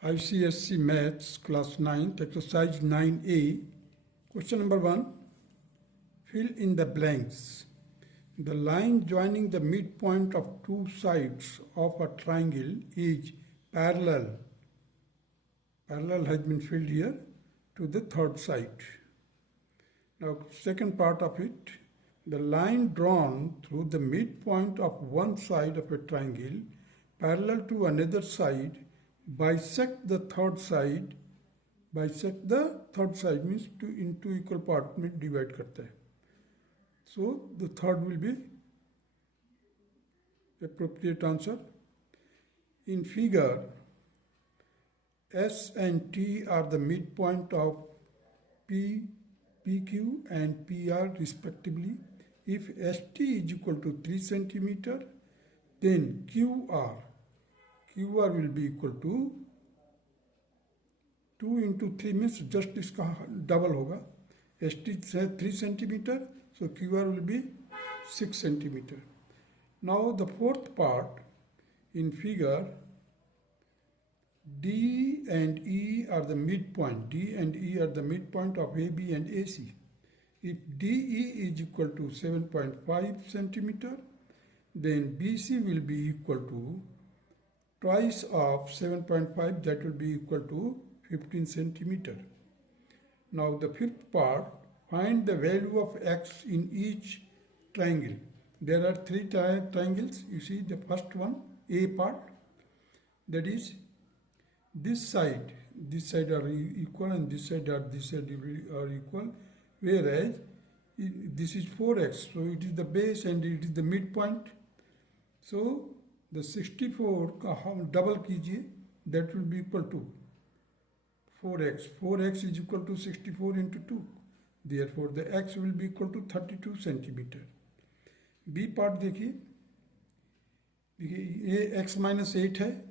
ICSE Maths Class 9th Exercise 9A. Question number 1. Fill in the blanks. The line joining the midpoint of two sides of a triangle is parallel. Parallel has been filled here to the third side. Now second part of it. The line drawn through the midpoint of one side of a triangle parallel to another side bisect the third side. Bisect the third side means in two equal part में divide करता है. So the third will be appropriate answer. In figure, S and T are the midpoint of PQ and PR respectively. If ST is equal to 3 cm, then QR will be equal to 2 into 3 means just इसका double होगा. ST है 3 cm, so QR will be 6 cm. Now the fourth part in figure, D and E are the midpoint. D and E are the midpoint of AB and AC. If DE is equal to 7.5 cm, then BC will be equal to twice of 7.5, that will be equal to 15 cm. Now the fifth part, find the value of x in each triangle. There are three triangles. You see the first one, A part, that is this side are equal and this side are equal, whereas this is 4x, so it is the base and it is the midpoint. So the 64 का हम double कीजिए, that will be equal to 4x. 4x is equal to 64 into 2. Therefore the x will be equal to 32 cm. B part देखिए ये x minus 8 है.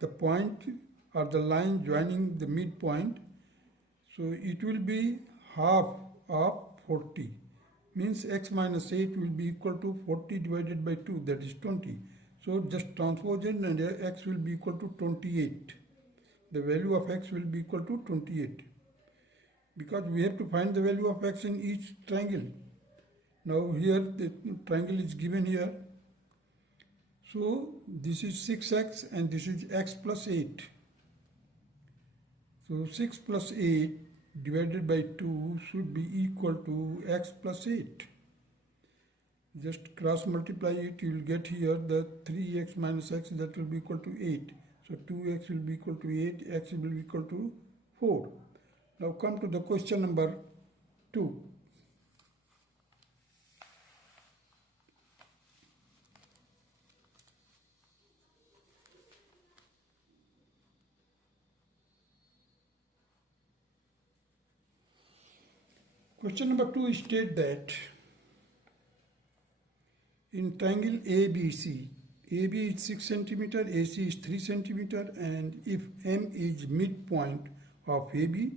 The point or the line joining the midpoint, so it will be half of 40. Means x minus 8 will be equal to 40 divided by 2, that is 20. So just transpose it and x will be equal to 28. The value of x will be equal to 28. Because we have to find the value of x in each triangle. Now here the triangle is given here. So this is 6x and this is x plus 8. So 6 plus 8 divided by 2 should be equal to x plus 8. Just cross multiply it, you will get here the 3x minus x, that will be equal to 8. So 2x will be equal to 8, x will be equal to 4. Now come to the question number 2. Question number 2 states that in triangle ABC, AB is 6 cm, AC is 3 cm, and if M is midpoint of AB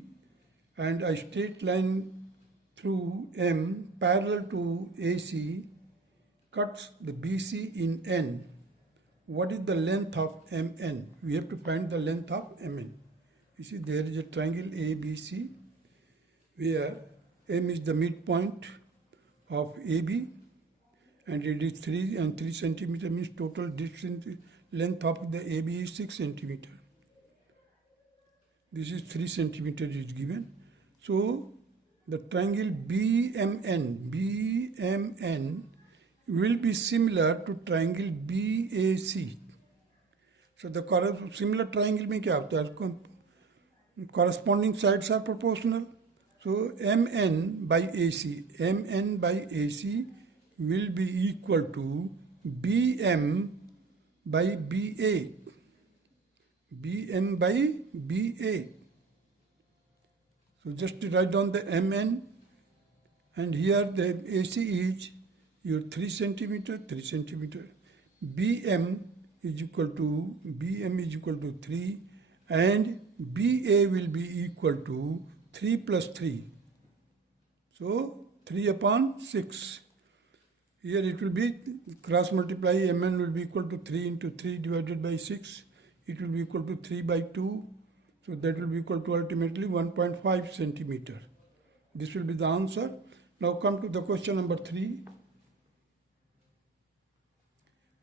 and a straight line through M parallel to AC cuts the BC in N, what is the length of MN? We have to find the length of MN. You see there is a triangle ABC where M is the midpoint of AB and it is 3 and 3 cm, means total distance length of the AB is 6 cm. This is 3 cm is given. So the triangle BMN will be similar to triangle BAC. So the similar triangle में क्या होता है? Corresponding sides are proportional. So MN by AC will be equal to BM by BA. BM by BA. So just write down the MN, and here the AC is your 3 cm, 3 cm. BM is equal to 3 and BA will be equal to 3 plus 3. So 3 upon 6. Here it will be cross multiply, Mn will be equal to 3 into 3 divided by 6. It will be equal to 3 by 2 So that will be equal to ultimately 1.5 centimeter. This will be the answer. Now come to the question number 3.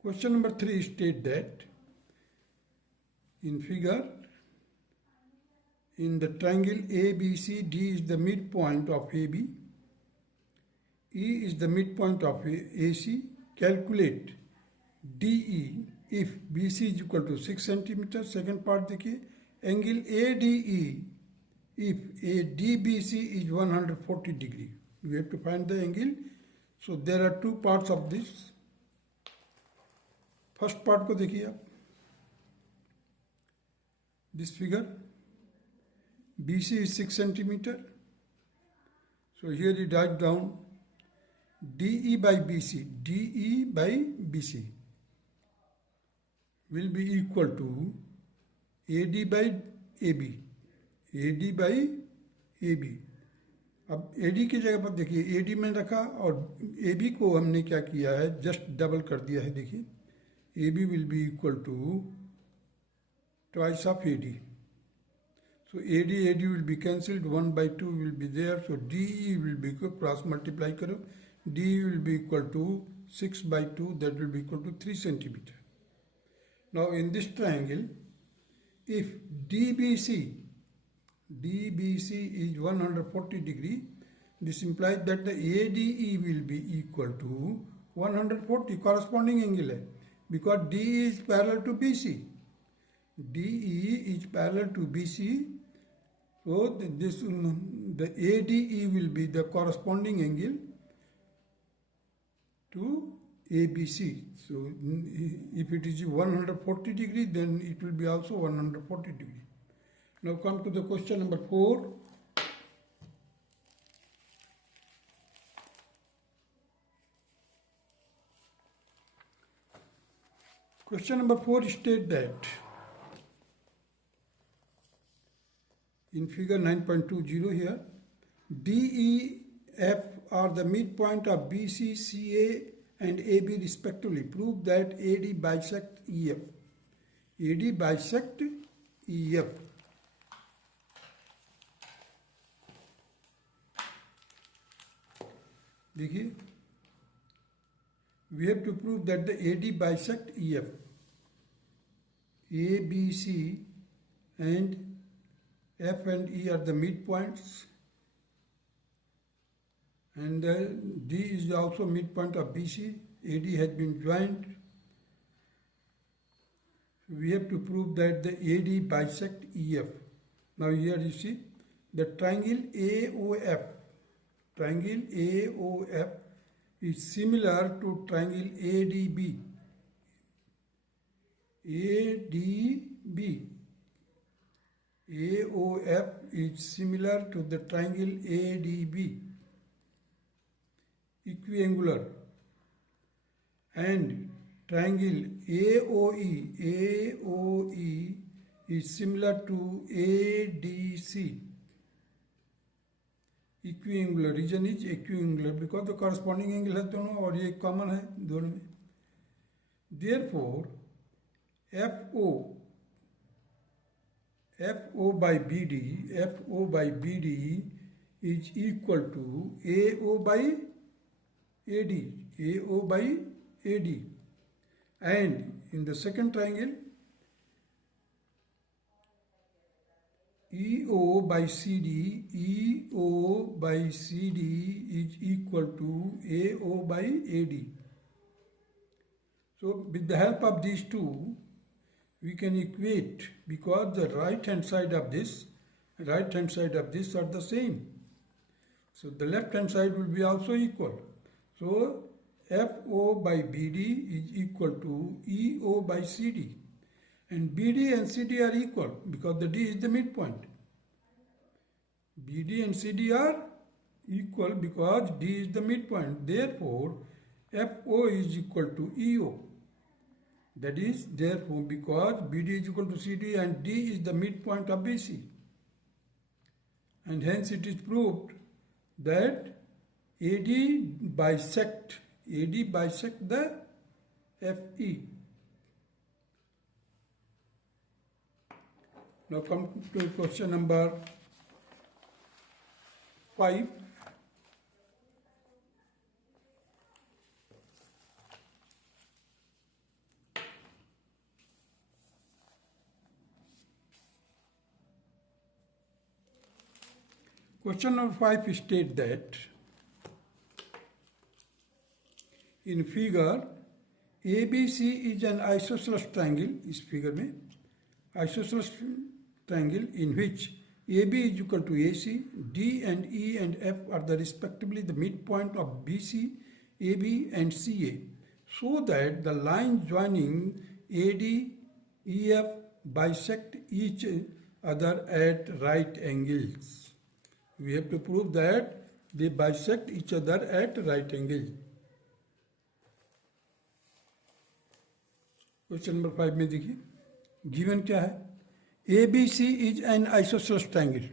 Question number 3 state that in figure, in the triangle ABC, D is the midpoint of AB, E is the midpoint of AC. Calculate DE if BC is equal to 6 centimeter. Second part देखिए, angle ADE if DBC is 140 degree. We have to find the angle. So there are two parts of this. First part को देखिए आप. This figure, BC is 6 centimeter. So here you write down DE by BC will be equal to AD by AB. अब AD की जगह पर देखिए, AD में रखा और AB को हमने क्या किया है, जस्ट डबल कर दिया है. देखिए AB will be equal to twice of AD. So AD will be cancelled, 1 by 2 will be there. So DE will be equal, cross multiply करो, DE will be equal to 6 by 2, that will be equal to 3 centimeter. Now in this triangle, if DBC is 140 degree, this implies that the ADE will be equal to 140, corresponding angle है, because DE is parallel to BC. DE is parallel to BC, so the ADE will be the corresponding angle to ABC. So if it is 140 degree, then it will be also 140 degree. Now come to the question number 4. Question number 4 states that in figure 9.20 here, DEF are the midpoint of BC, CA and AB respectively. Prove that AD bisect EF. AD bisect EF. देखिए, we have to prove that the AD bisect EF. A, B, C and F and E are the midpoints, and D is also midpoint of BC. AD has been joined. We have to prove that the AD bisect EF. Now here you see the triangle AOF. Triangle AOF is similar to triangle ADB. AOF is similar to the triangle ADB, equiangular, and triangle AOE is similar to ADC. Equiangular, region is equiangular because the corresponding angle है दोनों और ये common है दोनों में. Therefore, FO by BD is equal to AO by AD. And in the second triangle, EO by CD is equal to AO by AD. So with the help of these two, we can equate, because the right hand side of this are the same. So the left hand side will be also equal. So FO by BD is equal to EO by CD. And BD and CD are equal because the D is the midpoint. BD and CD are equal because D is the midpoint. Therefore, FO is equal to EO. That is, therefore, because BD is equal to CD and D is the midpoint of BC. And hence it is proved that AD bisect the FE. Now come to question number 5. Question number 5 states that in figure ABC is an isosceles triangle. इस figure में isosceles triangle in which AB is equal to AC, D and E and F are the respectively the midpoint of BC, AB and CA, so that the lines joining AD, EF bisect each other at right angles. We have to prove that they bisect each other at right angle. Question number 5 में देखिए given क्या है. ABC is an isosceles triangle.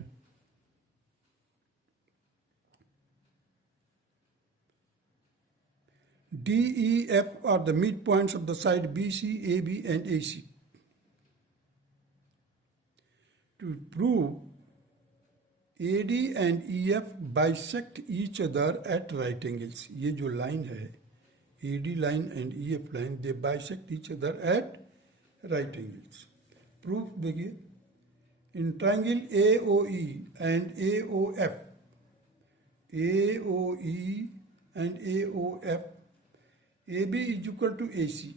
D, E, F are the midpoints of the side BC, AB and AC. To prove AD and EF bisect each other at right angles. ये जो line है AD line and EF line, they bisect each other at right angles. Proof देखिए. In triangle AOE and AOF, AOE and AOF, AB is equal to AC.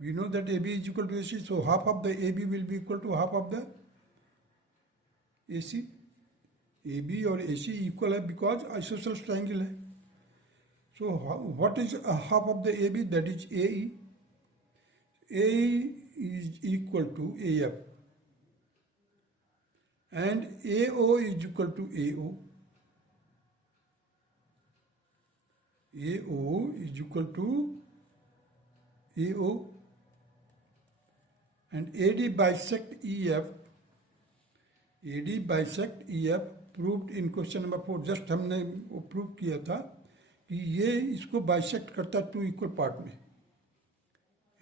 We know that AB is equal to AC, so half of the AB will be equal to half of the AC. AB और AC equal है because isosceles triangle है. So what is half of the AB? That is AE. AE is equal to AF and AO is equal to AO. AO is equal to AO and AD bisect EF. AD bisect EF proved in question number 4. Just हमने वो prove किया था कि ये इसको bisect करता है to equal part में.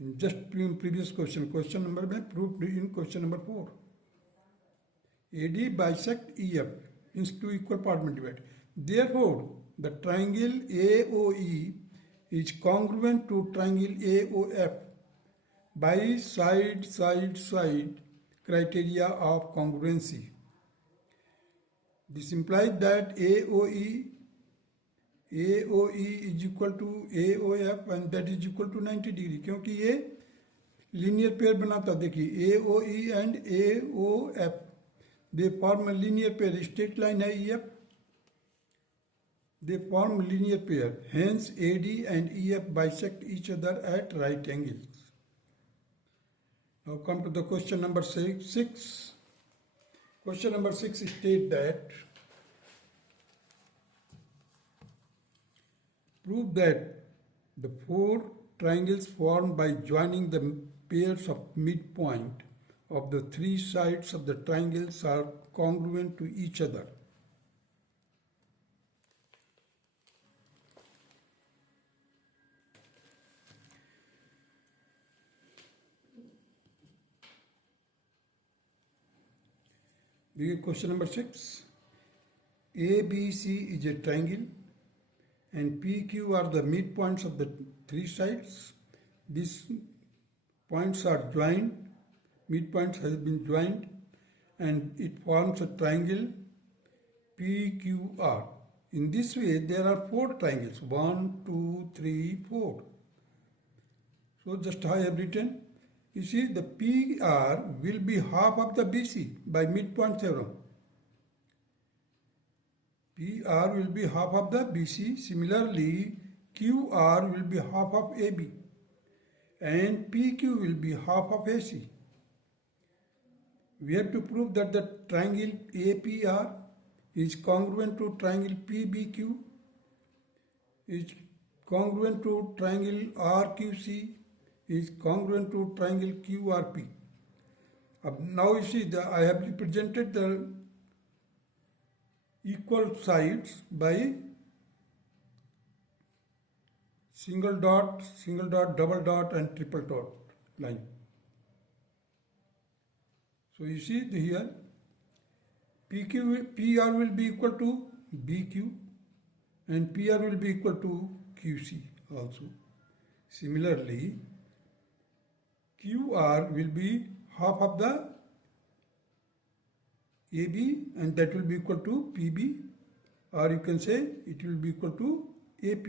In just previous question number में prove in question number 4. AD bisect EF means two equal part में divide. Therefore, the triangle AOE is congruent to triangle AOF by side criteria of congruency. This implies that AOE is equal to AOF and that is equal to 90 degree. क्योंकि ये linear pair बनाता. देखिए AOE and AOF they form a linear pair. Straight line है EF, they form linear pair. Hence AD and EF bisect each other at right angles. Now come to the question number 6. Question number 6 states that prove that the four triangles formed by joining the pairs of midpoint of the three sides of the triangles are congruent to each other. Question number 6. ABC is a triangle and PQ are the midpoints of the three sides. These points are joined, midpoints has been joined and it forms a triangle PQR. In this way there are four triangles, 1, 2, 3, 4. So just I have written. You see, the PR will be half of the BC by midpoint theorem. PR will be half of the BC. Similarly, QR will be half of AB and PQ will be half of AC. We have to prove that the triangle APR is congruent to triangle PBQ, is congruent to triangle RQC, is congruent to triangle QRP. Now you see that I have represented the equal sides by single dot, double dot and triple dot line. So you see here PR will be equal to BQ and PR will be equal to QC also. Similarly, QR will be half of the AB and that will be equal to PB, or you can say it will be equal to AP.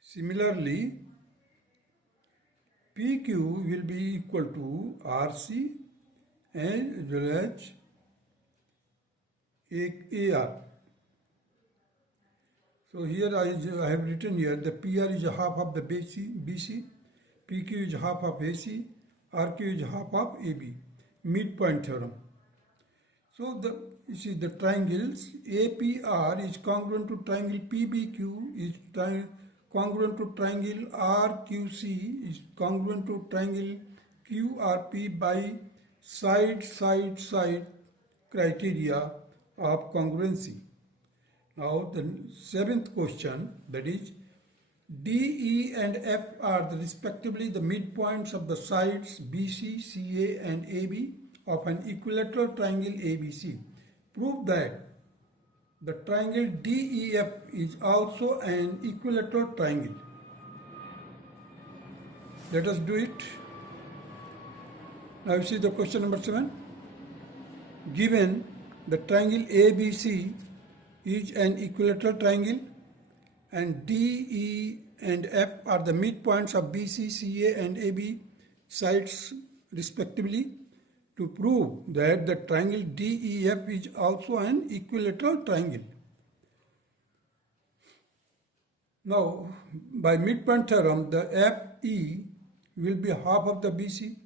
Similarly, PQ will be equal to RC and as well as AR. So here I have written here the PR is half of the BC, PQ is half of AC, RQ is half of AB. Midpoint theorem. So you see the triangles APR is congruent to triangle PBQ is congruent to triangle RQC is congruent to triangle QRP by side criteria of congruency. Now the seventh question, that is DE and F are respectively the midpoints of the sides BC, CA and AB of an equilateral triangle ABC. Prove that the triangle DEF is also an equilateral triangle. Let us do it. Now you see the question number 7. Given the triangle ABC is an equilateral triangle and DE and F are the midpoints of BC, CA and AB sides respectively, to prove that the triangle DEF is also an equilateral triangle. Now, by midpoint theorem, the FE will be half of the BC.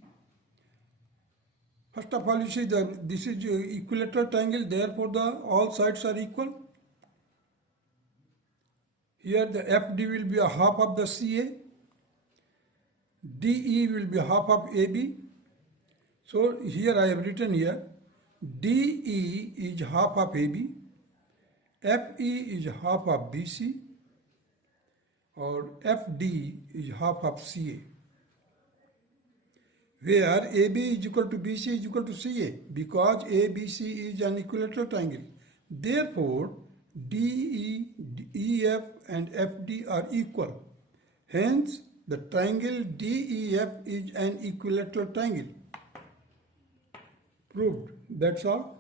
First of all, you see that this is equilateral triangle, therefore all sides are equal. Here the FD will be a half of the CA, DE will be half of AB. So here I have written here DE is half of AB, FE is half of BC, or FD is half of CA. Where AB is equal to BC is equal to CA, because ABC is an equilateral triangle. Therefore, DE, EF and FD are equal. Hence, the triangle DEF is an equilateral triangle. Proved. That's all.